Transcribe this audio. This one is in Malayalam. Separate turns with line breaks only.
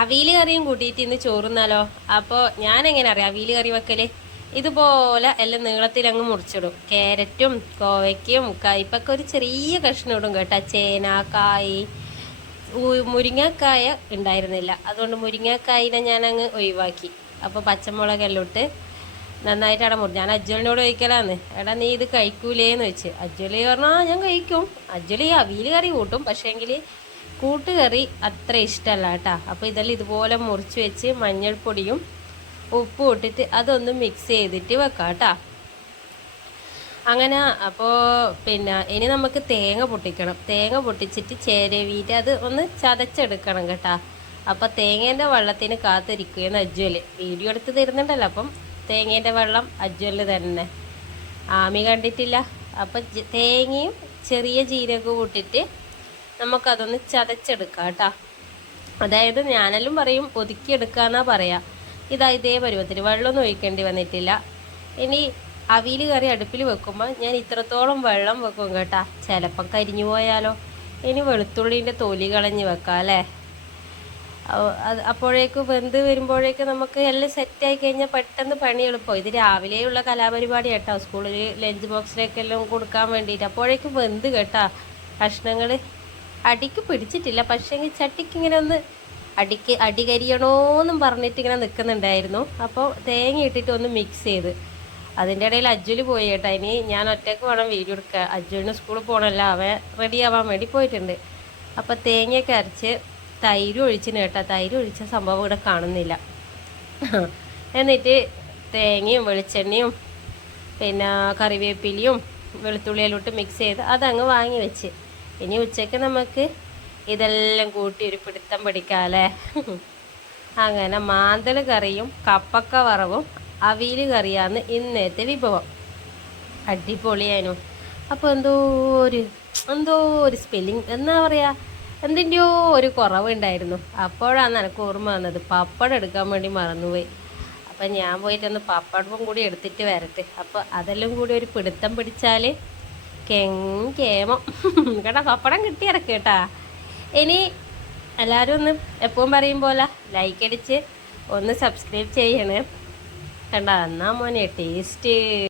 അവിയൽ കറിയും കൂട്ടിയിട്ട് ഇന്ന് ചോറുന്നാലോ? അപ്പോൾ ഞാൻ എങ്ങനെ അറിയാം അവിയൽ കറി വെക്കൽ? ഇതുപോലെ എല്ലാം നീളത്തിൽ അങ്ങ് മുറിച്ചിടും. ക്യാരറ്റും കോവയ്ക്കും കയ്പൊക്കെ ഒരു ചെറിയ കഷ്ണം ഇടും കേട്ടോ. ചേന കായ് മുരിങ്ങക്കായ ഉണ്ടായിരുന്നില്ല. അതുകൊണ്ട് മുരിങ്ങക്കായിനെ ഞാൻ അങ്ങ് ഒഴിവാക്കി അപ്പോൾ പച്ചമുളകെല്ലാം ഇട്ട് നന്നായിട്ട് അവിടെ മുറിഞ്ഞു ഞാൻ അജ്വലിനോട് ചോദിക്കലാന്ന്. എടാ നീ ഇത് കഴിക്കൂലേന്ന് വെച്ച് അജ്വലി പറഞ്ഞാൽ ഞാൻ കഴിക്കും. അജ്വലി അവിയൽ കറി കൂട്ടും. പക്ഷേങ്കിൽ കൂട്ടുകറി അത്ര ഇഷ്ടമല്ല കേട്ടാ. അപ്പോൾ ഇതെല്ലാം ഇതുപോലെ മുറിച്ച് വെച്ച് മഞ്ഞൾപ്പൊടിയും ഉപ്പും ഇട്ടിട്ട് അതൊന്ന് മിക്സ് ചെയ്തിട്ട് വെക്കാം കേട്ടാ. അങ്ങനെ അപ്പോൾ പിന്നെ ഇനി നമുക്ക് തേങ്ങ പൊട്ടിക്കണം. തേങ്ങ പൊട്ടിച്ചിട്ട് ചേരവീറ്റ് അത് ഒന്ന് ചതച്ചെടുക്കണം കേട്ടാ. അപ്പോൾ തേങ്ങേന്റെ വെള്ളത്തിന് കാത്തിരിക്കുകയെന്ന് അജ്വൽ. വീഡിയോ എടുത്ത് തരുന്നുണ്ടല്ലോ അപ്പം തേങ്ങേന്റെ വെള്ളം അജ്വൽ തന്നെ. ആമി കണ്ടിട്ടില്ല? അപ്പം തേങ്ങയും ചെറിയ ജീരകവും ഇട്ടിട്ട് നമുക്കതൊന്ന് ചതച്ചെടുക്കാം കേട്ടാ. അതായത് ഞാനെല്ലാം പറയും ഒതുക്കിയെടുക്കുക എന്നാ പറയാ. ഇതാ ഇതേ പരുവത്തിൽ വെള്ളമൊന്നും ഒഴിക്കേണ്ടി വന്നിട്ടില്ല. ഇനി അവിയിൽ കറി അടുപ്പിൽ വെക്കുമ്പോൾ ഞാൻ ഇത്രത്തോളം വെള്ളം വെക്കും കേട്ടാ. ചിലപ്പം കരിഞ്ഞു പോയാലോ. ഇനി വെളുത്തുള്ളിന്റെ തൊലി കളഞ്ഞ് വെക്കാം അല്ലേ? അപ്പോഴേക്ക് വെന്ത് വരുമ്പോഴേക്ക് നമുക്ക് എല്ലാം സെറ്റായി കഴിഞ്ഞാൽ പെട്ടെന്ന് പണി എളുപ്പം. ഇത് രാവിലെയുള്ള കലാപരിപാടി കേട്ടോ. സ്കൂളിൽ ലഞ്ച് ബോക്സിലേക്കെല്ലാം കൊടുക്കാൻ വേണ്ടിയിട്ട്. അപ്പോഴേക്കും വെന്ത് കേട്ടാ കഷ്ണങ്ങൾ അടിക്ക് പിടിച്ചിട്ടില്ല. പക്ഷേങ്കിൽ ചട്ടിക്ക് ഇങ്ങനെ ഒന്ന് അടിക്ക് അടി കരിയണോന്നും പറഞ്ഞിട്ട് ഇങ്ങനെ നിൽക്കുന്നുണ്ടായിരുന്നു അപ്പോൾ തേങ്ങ ഇട്ടിട്ട് ഒന്ന് മിക്സ് ചെയ്ത്. അതിന്റെ ഇടയിൽ അജ്വൽ പോയി കേട്ടോ. ഇനി ഞാൻ ഒറ്റയ്ക്ക് വേണം വീഡിയോ എടുക്കുക അജ്വലിന് സ്കൂളിൽ പോകണമല്ലോ അവൻ റെഡി ആവാൻ വേണ്ടി പോയിട്ടുണ്ട്. അപ്പോൾ തേങ്ങയൊക്കെ അരച്ച് തൈര് ഒഴിച്ചിന് കേട്ടോ. തൈര് ഒഴിച്ച സംഭവം ഇവിടെ കാണുന്നില്ല. എന്നിട്ട് തേങ്ങയും വെളിച്ചെണ്ണയും പിന്നെ കറിവേപ്പിലയും വെളുത്തുള്ളിയിലോട്ട് മിക്സ് ചെയ്ത് അതങ്ങ് വാങ്ങി വെച്ച്. ഇനി ഉച്ചയ്ക്ക് നമുക്ക് ഇതെല്ലാം കൂട്ടി ഒരു പിടുത്തം പിടിക്കാമല്ലേ അങ്ങനെ മാന്തൽ കറിയും കപ്പക്ക വറവും അവിയൽ കറിയാണ് ഇന്നത്തെ വിഭവം. അടിപൊളിയായിരുന്നു അപ്പോൾ എന്തോ ഒരു എന്തോ ഒരു സ്പെല്ലിങ് എന്നാ പറയുക എന്തിന്റെയോ ഒരു കുറവുണ്ടായിരുന്നു അപ്പോഴാണ് എനിക്ക് ഓർമ്മ വന്നത്. പപ്പടം എടുക്കാൻ വേണ്ടി മറന്നുപോയി. അപ്പം ഞാൻ പോയിട്ടൊന്ന് പപ്പടവും കൂടി എടുത്തിട്ട് വരട്ടെ. അപ്പോൾ അതെല്ലാം കൂടി ഒരു പിടുത്തം പിടിച്ചാൽ കെങ്കേമം. കേട്ടാ പപ്പടം കിട്ടിയിറക്ക് കേട്ടാ. ഇനി എല്ലാവരും ഒന്ന് എപ്പോഴും പറയും പോലെ ലൈക്ക് അടിച്ച് ഒന്ന് സബ്സ്ക്രൈബ് ചെയ്യണേ. കണ്ട എന്നാ മോനെ ടേസ്റ്റ്